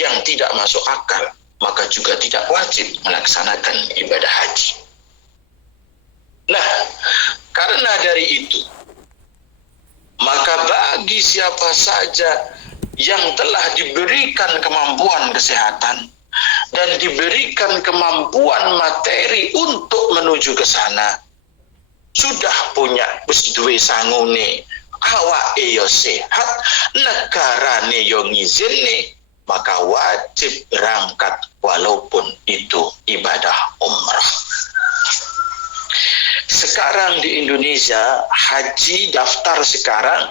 yang tidak masuk akal, maka juga tidak wajib melaksanakan ibadah haji. Nah, karena dari itu, maka bagi siapa saja yang telah diberikan kemampuan kesehatan dan diberikan kemampuan materi untuk menuju ke sana, sudah punya wis duwe sangune, awake yo sehat, negarane yo ngizini, maka wajib berangkat walaupun itu ibadah umrah. Sekarang di Indonesia, haji daftar sekarang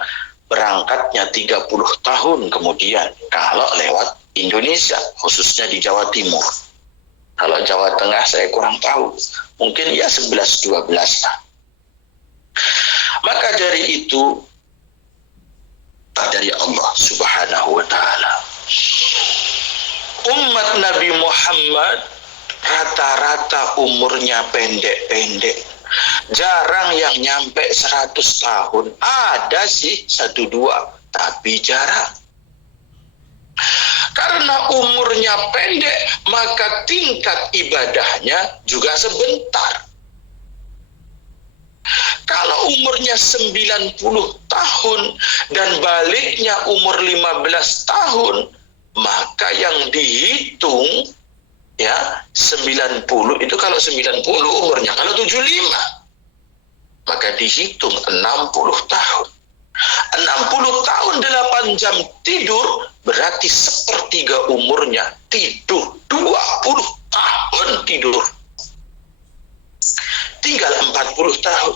berangkatnya 30 tahun kemudian kalau lewat Indonesia, khususnya di Jawa Timur. Kalau Jawa Tengah saya kurang tahu, mungkin ya 11-12 lah. Maka dari itu, dari Allah Subhanahu wa Ta'ala, umat Nabi Muhammad rata-rata umurnya pendek-pendek, jarang yang nyampe 100 tahun. Ada sih 1-2, tapi jarang. Karena umurnya pendek, maka tingkat ibadahnya juga sebentar. Kalau umurnya 90 tahun dan baliknya umur 15 tahun, maka yang dihitung ya 90 itu, kalau 90 umurnya, kalau 75 maka dihitung 60 tahun. 60 tahun 8 jam tidur berarti sepertiga umurnya tidur, 20 tahun tidur, tinggal 40 tahun.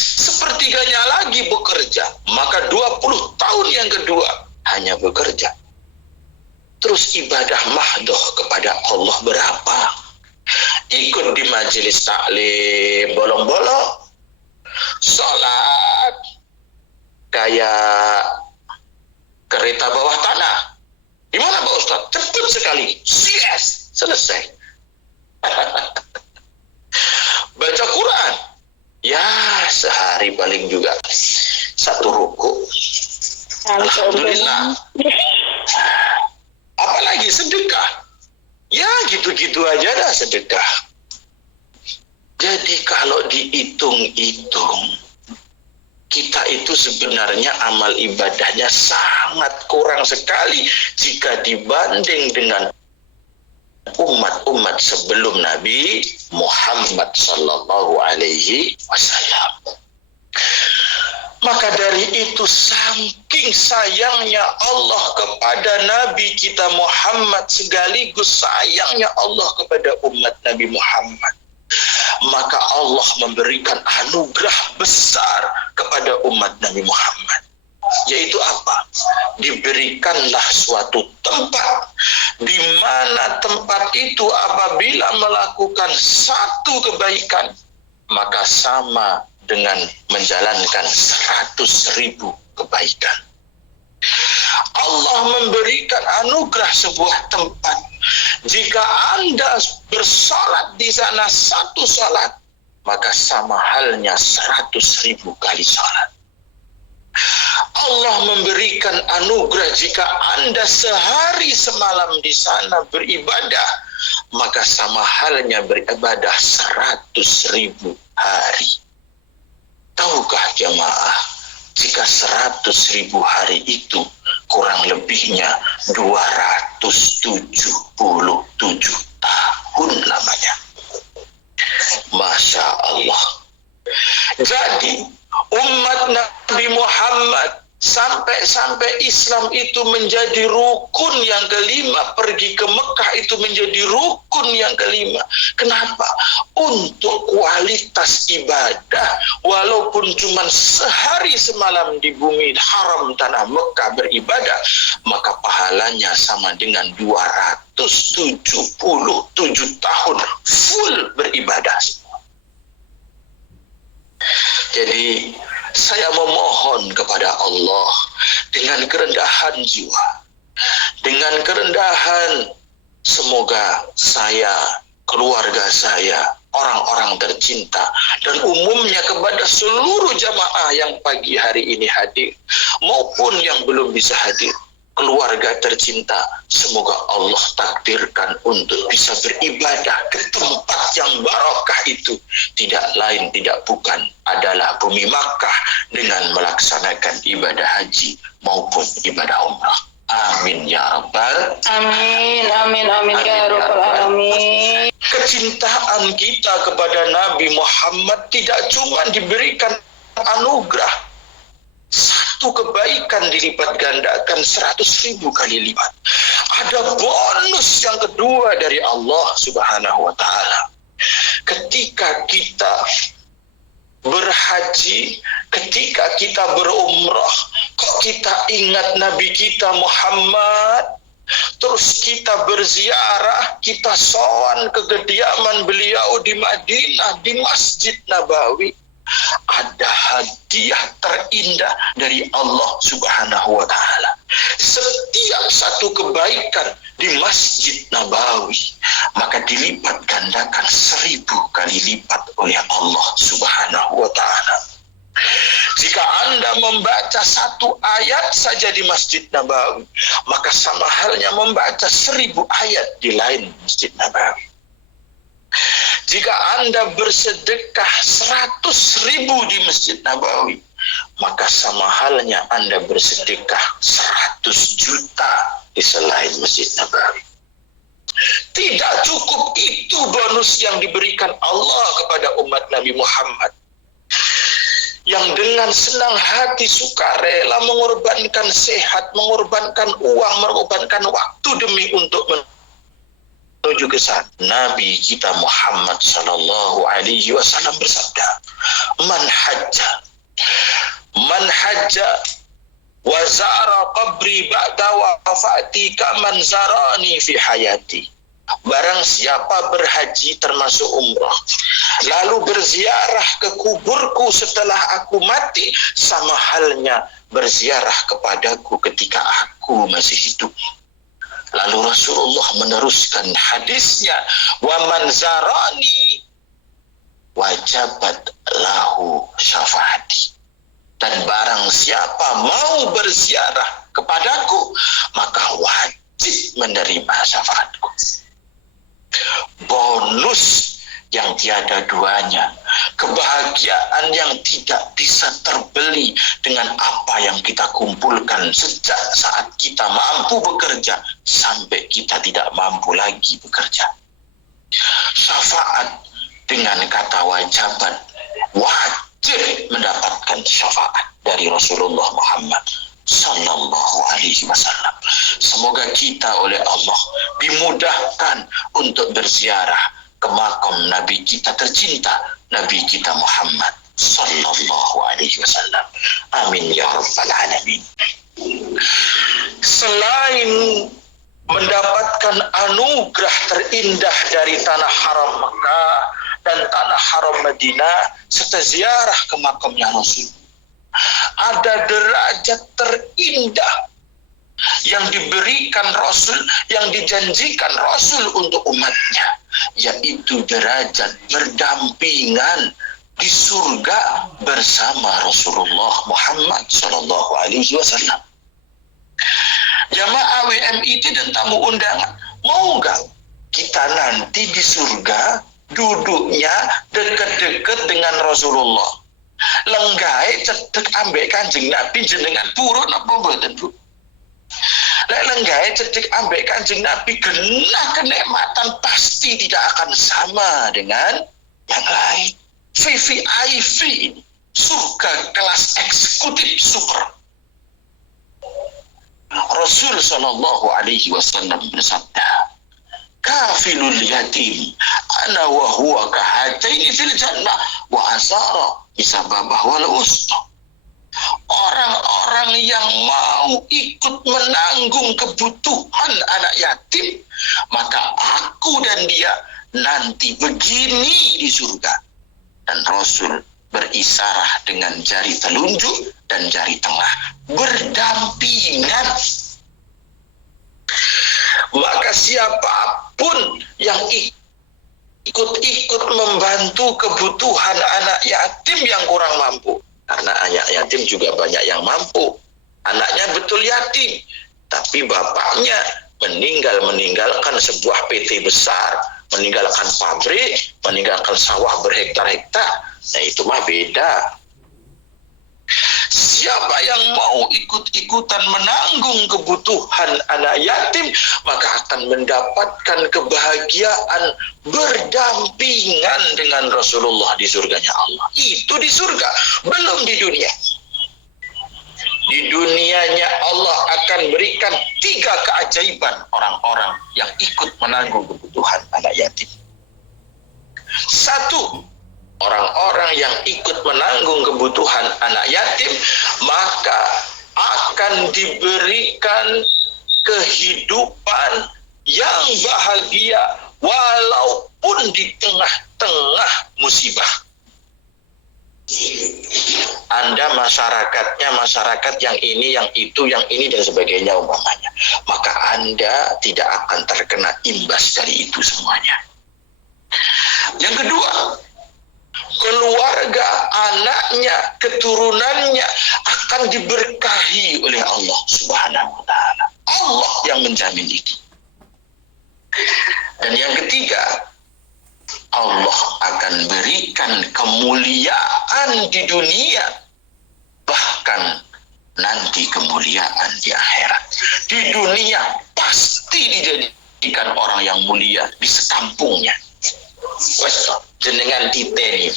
Sepertiganya lagi bekerja, maka 20 tahun yang kedua hanya bekerja. Terus ibadah mahdoh kepada Allah berapa? Ikut di majelis taklim bolong-bolong, sholat kayak kereta bawah tanah. Gimana Pak Ustaz? Cepat sekali, yes, selesai. Baca Quran, ya sehari paling juga 1 ruku. Alhamdulillah. Apalagi sedekah, ya gitu-gitu aja dah sedekah. Jadi kalau dihitung-hitung, kita itu sebenarnya amal ibadahnya sangat kurang sekali jika dibanding dengan umat-umat sebelum Nabi Muhammad sallallahu alaihi wasallam. Maka dari itu, saking sayangnya Allah kepada Nabi kita Muhammad, sekaligus sayangnya Allah kepada umat Nabi Muhammad, maka Allah memberikan anugerah besar kepada umat Nabi Muhammad. Yaitu apa? Diberikanlah suatu tempat di mana tempat itu apabila melakukan satu kebaikan, maka sama dengan menjalankan 100.000 kebaikan. Allah memberikan anugerah sebuah tempat. Jika Anda bersolat di sana 1 solat, maka sama halnya 100.000 kali solat. Allah memberikan anugerah jika Anda sehari semalam di sana beribadah, maka sama halnya beribadah 100.000 hari. Tahukah jamaah, jika 100.000 hari itu kurang lebihnya 277 tahun lamanya. Masya Allah. Jadi umat Nabi Muhammad sampai Islam itu menjadi rukun yang kelima, pergi ke Mekah itu menjadi rukun yang kelima. Kenapa? Untuk kualitas ibadah, walaupun cuma sehari semalam di bumi haram tanah Mekah beribadah, maka pahalanya sama dengan 277 tahun full beribadah. Jadi saya memohon kepada Allah dengan kerendahan jiwa, dengan kerendahan, semoga saya, keluarga saya, orang-orang tercinta, dan umumnya kepada seluruh jamaah yang pagi hari ini hadir maupun yang belum bisa hadir, keluarga tercinta, semoga Allah takdirkan untuk bisa beribadah ke tempat yang barokah itu. Tidak lain, tidak bukan adalah bumi Makkah dengan melaksanakan ibadah haji maupun ibadah umrah. Amin ya rabbal. Amin, amin, amin ya rabbal alamin. Kecintaan kita kepada Nabi Muhammad tidak cuma diberikan anugerah, satu kebaikan dilipat gandakan 100.000 kali lipat. Ada bonus yang kedua dari Allah Subhanahu wa Ta'ala. Ketika kita berhaji, ketika kita berumrah, kok kita ingat Nabi kita Muhammad, terus kita berziarah, kita sowan ke kediaman beliau di Madinah, di Masjid Nabawi. Ada hadiah terindah dari Allah Subhanahu wa Ta'ala. Setiap satu kebaikan di Masjid Nabawi maka dilipat gandakan 1.000 kali lipat oleh Allah Subhanahu wa Ta'ala. Jika Anda membaca satu ayat saja di Masjid Nabawi, maka sama halnya membaca 1.000 ayat di lain Masjid Nabawi. Jika Anda bersedekah 100.000 di Masjid Nabawi, maka sama halnya Anda bersedekah 100 juta di selain Masjid Nabawi. Tidak cukup itu bonus yang diberikan Allah kepada umat Nabi Muhammad, yang dengan senang hati sukarela mengorbankan sehat, mengorbankan uang, mengorbankan waktu demi untuk menuju ke sana. Nabi kita Muhammad sallallahu alaihi wasallam bersabda, Man hajja wa zara qabri ba'da wafati kaman zarani fi hayati. Barang siapa berhaji termasuk umrah, lalu berziarah ke kuburku setelah aku mati, sama halnya berziarah kepadaku ketika aku masih hidup. Lalu Rasulullah meneruskan hadisnya, wa man zarani wajabat lahu syafaati. Dan barang siapa mau berziarah kepadaku, maka wajib menerima syafaatku. Bonus yang tiada duanya, kebahagiaan yang tidak bisa terbeli dengan apa yang kita kumpulkan sejak saat kita mampu bekerja sampai kita tidak mampu lagi bekerja. Syafaat dengan kata wajabat, wajib mendapatkan syafaat dari Rasulullah Muhammad sallallahu alaihi wasallam. Semoga kita oleh Allah dimudahkan untuk berziarah ke makam Nabi kita tercinta, Nabi kita Muhammad sallallahu alaihi wasallam. Amin ya rabbal alamin. Selain mendapatkan anugerah terindah dari tanah haram Mekah dan tanah haram Madinah serta ziarah ke makamnya Rasul, ada derajat terindah yang diberikan Rasul, yang dijanjikan Rasul untuk umatnya, yaitu derajat berdampingan di surga bersama Rasulullah Muhammad sallallahu alaihi wasallam. Jamaah WMIT dan tamu undangan, mau nggak kita nanti di surga duduknya dekat-dekat dengan Rasulullah? Lenggai cedek ambek Kanjeng Nabi jenengan purun apa mboten, Bu? Lek lenggai cedek ambek Kanjeng Nabi genah kenikmatan pasti tidak akan sama dengan yang lain. VVIP ini surga kelas eksekutif super. Rasul sallallahu alaihi wasallam bersabda, kafilul yatim ana wa huwa kahataini fil jannah wa asara bisababah wal usta. Orang-orang yang mau ikut menanggung kebutuhan anak yatim, maka aku dan dia nanti begini di surga. Dan Rasul berisyarah dengan jari telunjuk dan jari tengah, berdampingan. Maka siapapun yang ikut membantu kebutuhan anak yatim yang kurang mampu, karena anak yatim juga banyak yang mampu, anaknya betul yatim, tapi bapaknya meninggalkan sebuah PT besar, meninggalkan pabrik, meninggalkan sawah berhektar-hektar. Nah, itu mah beda. Siapa yang mau ikut-ikutan menanggung kebutuhan anak yatim, maka akan mendapatkan kebahagiaan berdampingan dengan Rasulullah di surganya Allah. Itu di surga, belum di dunia. Di dunianya Allah akan berikan 3 keajaiban orang-orang yang ikut menanggung kebutuhan anak yatim. 1, orang-orang yang ikut menanggung kebutuhan anak yatim, maka akan diberikan kehidupan yang bahagia walaupun di tengah-tengah musibah. Anda masyarakatnya masyarakat yang ini, yang itu, yang ini dan sebagainya umpamanya, maka Anda tidak akan terkena imbas dari itu semuanya. Yang kedua, keluarga, anaknya, keturunannya akan diberkahi oleh Allah Subhanahu wa ta'ala. Allah yang menjamin itu. Dan yang ketiga, Allah akan berikan kemuliaan di dunia, bahkan nanti kemuliaan di akhirat. Di dunia pasti dijadikan orang yang mulia di sekampungnya. Wes jenengan titeni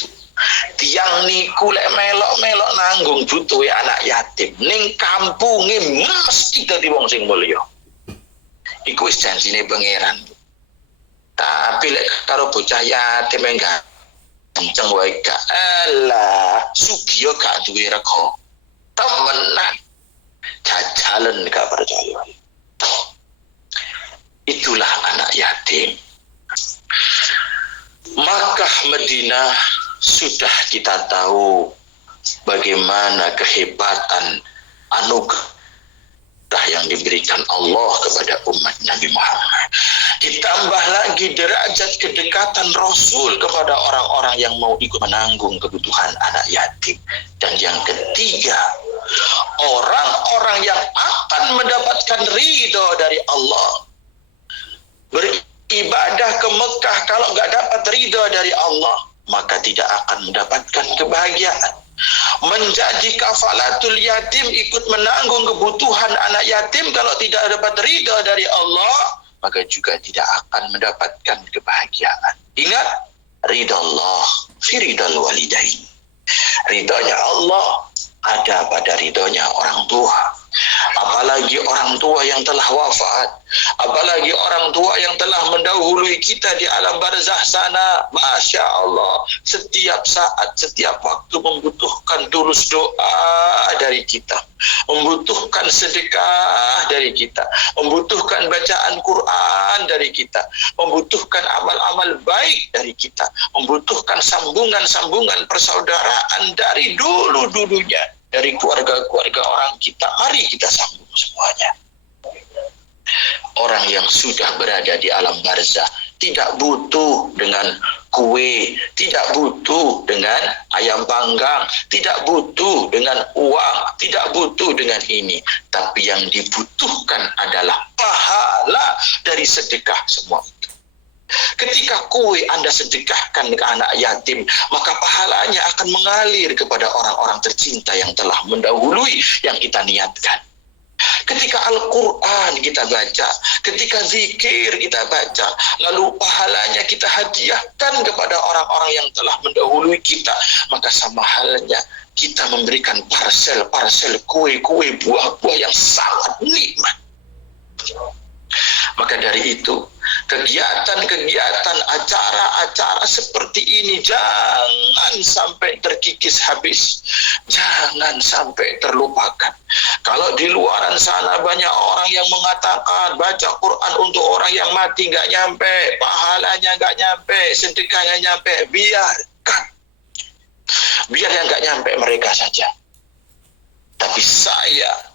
tiang niku lek melok-melok nanggung butuhe anak yatim ning kampunge mesti dadi wong sing mulya. Iku wis janjine pangeran. Tapi lek karo bocah yatim enggak kenceng wae gak alah sugih gak duwe rego. Temenan jajalan gak percaya. Itulah anak yatim. Makkah Madinah sudah kita tahu bagaimana kehebatan anugerah yang diberikan Allah kepada umat Nabi Muhammad. Ditambah lagi derajat kedekatan Rasul kepada orang-orang yang mau ikut menanggung kebutuhan anak yatim. Dan yang ketiga, orang-orang yang akan mendapatkan ridho dari Allah. Beribadah ke Mekah kalau nggak dapat ridho dari Allah, maka tidak akan mendapatkan kebahagiaan. Menjadi kafalatul yatim, ikut menanggung kebutuhan anak yatim, kalau tidak dapat ridha dari Allah, maka juga tidak akan mendapatkan kebahagiaan. Ingat, ridha Allah fi ridhal walidain. Ridhonya Allah ada pada ridhonya orang tua. Apalagi orang tua yang telah wafat, apalagi orang tua yang telah mendahului kita di alam barzah sana. Masya Allah, setiap saat, setiap waktu membutuhkan tulus doa dari kita, membutuhkan sedekah dari kita, membutuhkan bacaan Quran dari kita, membutuhkan amal-amal baik dari kita, membutuhkan sambungan-sambungan persaudaraan dari dulu-dulunya, dari keluarga-keluarga orang kita. Mari kita sambung semuanya. Orang yang sudah berada di alam barzah tidak butuh dengan kue, tidak butuh dengan ayam panggang, tidak butuh dengan uang, tidak butuh dengan ini. Tapi yang dibutuhkan adalah pahala dari sedekah semua itu. Ketika kue Anda sedekahkan ke anak yatim, maka pahalanya akan mengalir kepada orang-orang tercinta yang telah mendahului yang kita niatkan. Ketika Al-Quran kita baca, ketika zikir kita baca, lalu pahalanya kita hadiahkan kepada orang-orang yang telah mendahului kita, maka sama halnya kita memberikan parsel-parsel kue-kue, buah-buah yang sangat nikmat. Maka dari itu, kegiatan-kegiatan, acara-acara seperti ini jangan sampai terkikis habis, jangan sampai terlupakan. Kalau di luaran sana banyak orang yang mengatakan baca Quran untuk orang yang mati nggak nyampe, pahalanya nggak nyampe, sedekahnya nyampe, biarkan, biar yang nggak nyampe mereka saja. Tapi saya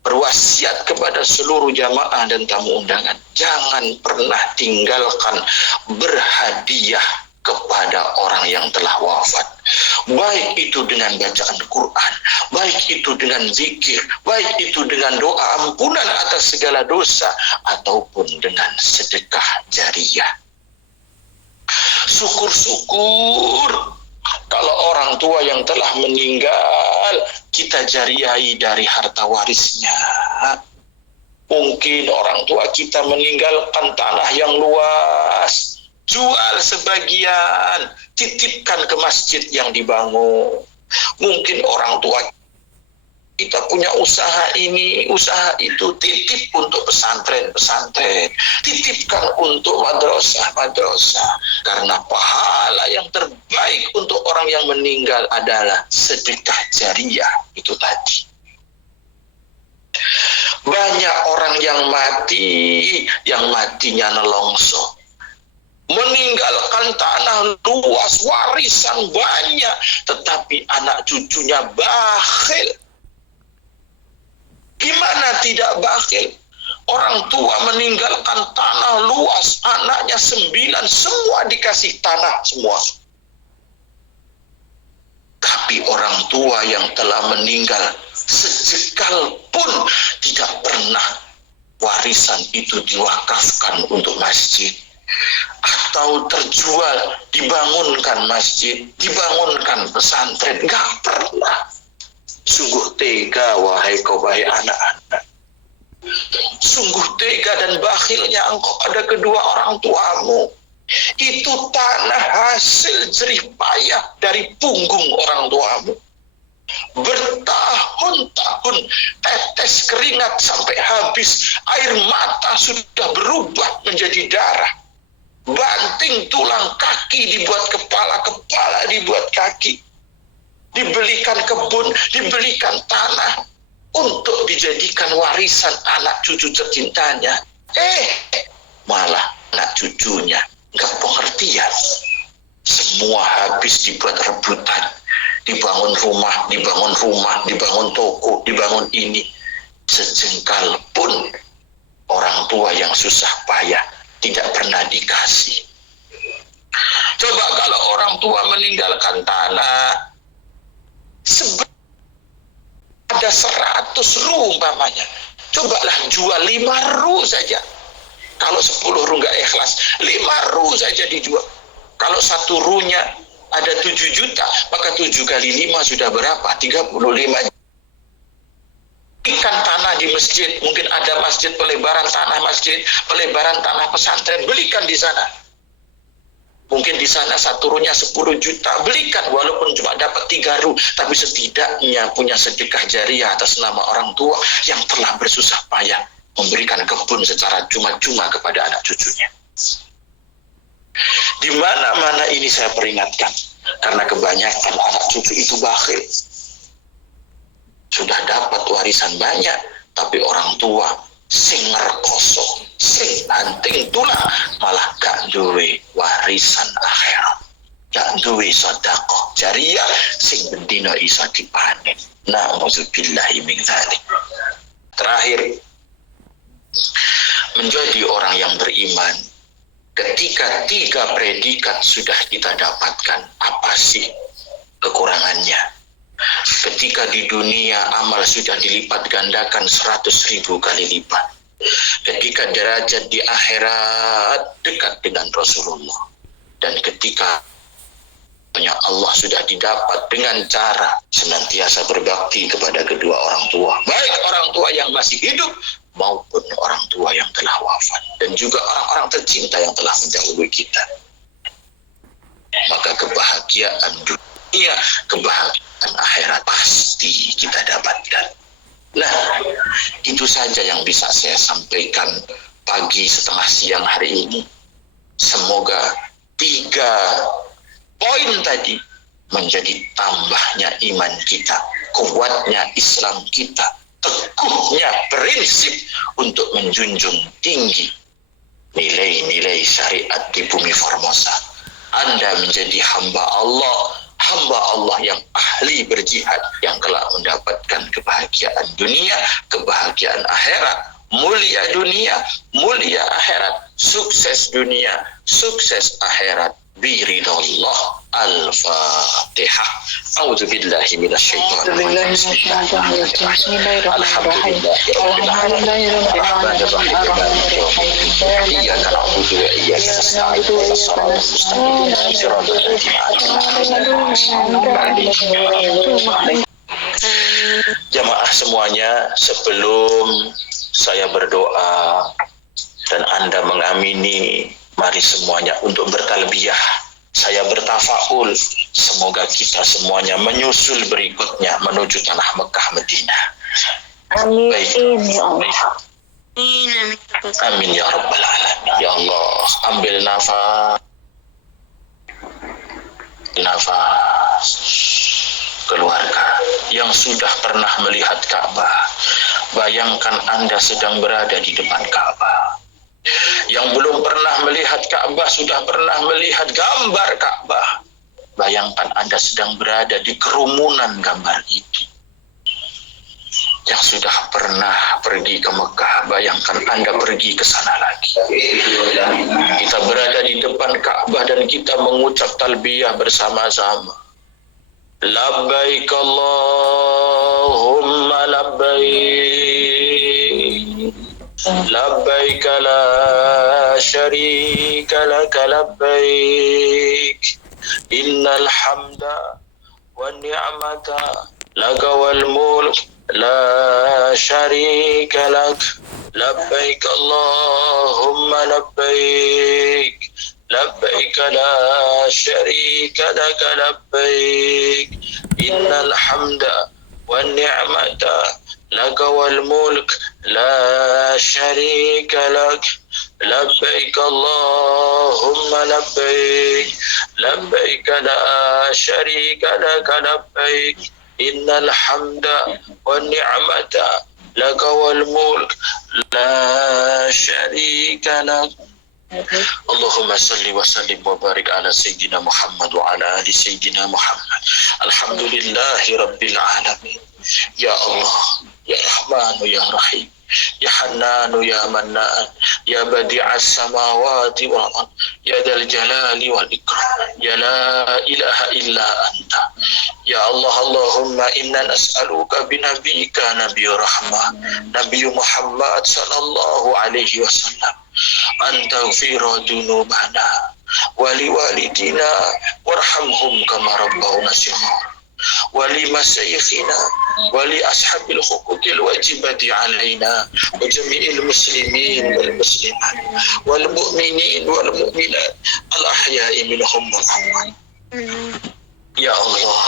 berwasiat kepada seluruh jamaah dan tamu undangan, jangan pernah tinggalkan berhadiah kepada orang yang telah wafat. Baik itu dengan bacaan Quran, baik itu dengan zikir, baik itu dengan doa ampunan atas segala dosa, ataupun dengan sedekah jariyah. Syukur-syukur kalau orang tua yang telah meninggal kita jariahi dari harta warisnya. Mungkin orang tua kita meninggalkan tanah yang luas, jual sebagian, titipkan ke masjid yang dibangun. Mungkin orang tua kita punya usaha ini, usaha itu, titip untuk pesantren-pesantren, titipkan untuk madrasah-madrasah. Karena pahala yang terbaik untuk orang yang meninggal adalah sedekah jariyah itu tadi. Banyak orang yang mati, yang matinya nelongso, meninggalkan tanah luas, warisan banyak, tetapi anak cucunya bakhil. Gimana tidak bakhil? Orang tua meninggalkan tanah luas, anaknya 9, semua dikasih tanah semua. Tapi orang tua yang telah meninggal sejengkal pun tidak pernah warisan itu diwakafkan untuk masjid, atau terjual, dibangunkan masjid, dibangunkan pesantren, nggak pernah. Sungguh tega, wahai kau baik anak-anak. Sungguh tega dan bakhilnya engkau pada kedua orang tuamu. Itu tanah hasil jerih payah dari punggung orang tuamu. Bertahun-tahun tetes keringat sampai habis, air mata sudah berubah menjadi darah. Banting tulang kaki dibuat kepala, kepala dibuat kaki. Dibelikan kebun, dibelikan tanah untuk dijadikan warisan anak cucu tercintanya. Malah anak cucunya nggak pengertian. Semua habis dibuat rebutan. Dibangun rumah, dibangun toko, dibangun ini. Sejengkal pun orang tua yang susah payah tidak pernah dikasih. Coba kalau orang tua meninggalkan tanah, ada 100 ru umpamanya, cobalah jual 5 ru saja. Kalau 10 ru nggak ikhlas, 5 ru saja dijual. Kalau 1 runya ada 7 juta, maka 7 kali 5 sudah berapa? 35. Belikan tanah di masjid, mungkin ada masjid, pelebaran tanah masjid, pelebaran tanah pesantren, belikan di sana. Mungkin di sana 1 runya 10 juta, belikan walaupun cuma dapat 3 ru, tapi setidaknya punya sedekah jariyah atas nama orang tua yang telah bersusah payah memberikan kebun secara cuma-cuma kepada anak cucunya. Di mana-mana ini saya peringatkan, karena kebanyakan anak cucu itu bakhil. Sudah dapat warisan banyak, tapi orang tua sing ngerkoso, sing banting tulang, malah gak duwe warisan akhirat, gak duwe sedekah jariyah sing bendina iso dipanen. Na'udzubillahi min dzalik. Terakhir, menjadi orang yang beriman ketika 3 predikat sudah kita dapatkan, apa sih kekurangannya? Ketika di dunia amal sudah dilipat gandakan 100.000 kali lipat. Ketika derajat di akhirat dekat dengan Rasulullah. Dan ketika punya Allah sudah didapat dengan cara senantiasa berbakti kepada kedua orang tua. Baik orang tua yang masih hidup maupun orang tua yang telah wafat. Dan juga orang-orang tercinta yang telah mendahului kita. Maka kebahagiaan dunia, kebahagiaan akhirat pasti kita dapatkan. Nah, itu saja yang bisa saya sampaikan pagi setengah siang hari ini. Semoga 3 poin tadi menjadi tambahnya iman kita, kuatnya Islam kita, teguhnya prinsip untuk menjunjung tinggi nilai-nilai syariat di bumi Formosa. Anda menjadi hamba Allah yang ahli berjihad, yang kelak mendapatkan kebahagiaan dunia, kebahagiaan akhirat, mulia dunia, mulia akhirat, sukses dunia, sukses akhirat, biridallah. Al-Fatihah. A'udzubillahi minasyaitonir rajim. Bismillahirrahmanirrahim. Iyyaka na'budu wa iyyaka nasta'in. Shiratal ladzina Jamaah semuanya, sebelum saya berdoa dan Anda mengamini, mari semuanya untuk bertalbiyah. Saya bertafaul, semoga kita semuanya menyusul berikutnya menuju tanah Mekah Madinah. Amin. Baik. Ya Allah. Amin ya rabbal alamin. Ya Allah, ambil nafas. Keluarga yang sudah pernah melihat Ka'bah, bayangkan Anda sedang berada di depan Ka'bah. Yang belum pernah melihat Ka'bah sudah pernah melihat gambar Ka'bah. Bayangkan Anda sedang berada di kerumunan gambar itu. Yang sudah pernah pergi ke Mekah, bayangkan Anda pergi ke sana lagi. Kita berada di depan Ka'bah dan kita mengucap talbiyah bersama-sama. Labbaik Allahumma labbaik. Labbaik la syarika laka labbaik. Innal hamda wan ni'mata laka wal mulk la syarika lak. Labbaik Allahumma labbaik. Labbaik la syarika laka labbaik. Innal hamda wan ni'mata laka wal mulk la syarika lak. Labbaik Allahumma labbaik. Labbaik la syarika laka labbaik. Innal hamda wan ni'mata laka wal mulk la syarika lak. Allahumma salli wa sallim wa barik ala Sayyidina Muhammad wa ala ali Sayyidina Muhammad. Alhamdulillahi Rabbil Alamin. Ya Allah, Ya Rahmanu, Ya Rahim, Ya Hannanu, Ya Mannan, Ya Badi'as samawati wal ard, Ya Dzal Jalali wal Ikram, Ya la ilaha illa anta. Ya Allah, Allahumma inna nas'aluka binabiyyika Nabiyyur Rahmah, Nabi Muhammad sallallahu alaihi wasallam, antaghfira dunubana wali walidina warhamhum kama rabbawna shighara wali masyayikhina wali ashabil huquqil wajibati alaina wa jami'il muslimin wal muslimat wal mu'minin wal mu'minat al ahya'i minhum wal amwat. Ya Allah,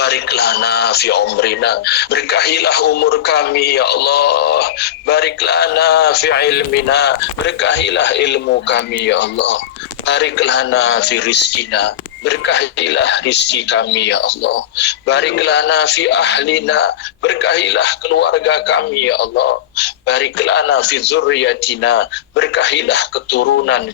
barik lana fi umrina, berkahilah umur kami ya Allah. Barik lana fi ilmina, berkahilah ilmu kami ya Allah. Barik lana fi rizkina, berkahilah rizki kami ya Allah. Barik lana fi ahlina, berkahilah keluarga kami ya Allah. Barik lana fi zurriyatina, berkahilah keturunan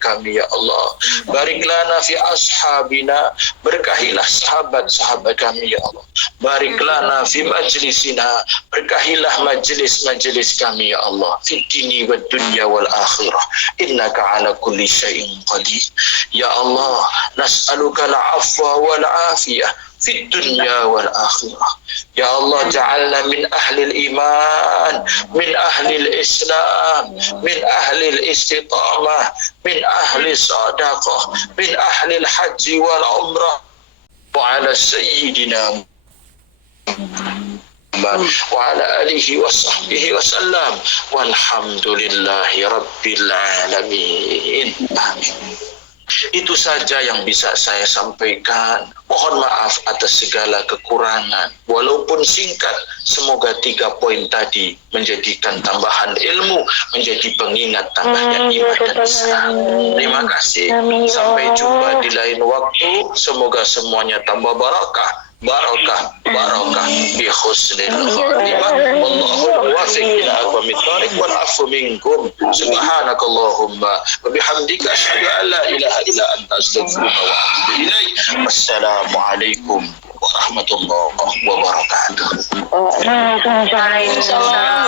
kami ya Allah. Barik lana fi ashabina, berkahilah sahabat-sahabat kami ya Allah. Barik lana fi majlisina, berkahilah majelis-majelis kami ya Allah. Fi dini wad dunya wal akhirah, innaka ala kulli syai'in qadir. Ya Allah, nas'aluka al-'afwa wal 'afiyah fi dunya wal akhirah. Ya Allah, ja'alna min ahli iman, min ahli islam, min ahli istiqamah, min ahli sadaqah, min ahli haji wal umrah. Wa ala sayyidina Muhammad wa ala alihi wa sahbihi wa sallam. Walhamdulillahi rabbil alamin. Amin. Itu saja yang bisa saya sampaikan. Mohon maaf atas segala kekurangan. Walaupun singkat, semoga 3 poin tadi menjadikan tambahan ilmu, menjadi pengingat tambahnya iman dan Islam. Terima kasih. Sampai jumpa di lain waktu. Semoga semuanya tambah barakah. Barakah bi husnil khatimah. Wallahu muwaffiq ila aqwamit thariq wal afu minkum. Subhanakallahumma wa bihamdika asyhadu an la ilaha illa anta astaghfiruka wa atubu ilaik. Wassalamu alaikum warahmatullahi wabarakatuh. Waalaikumsalam.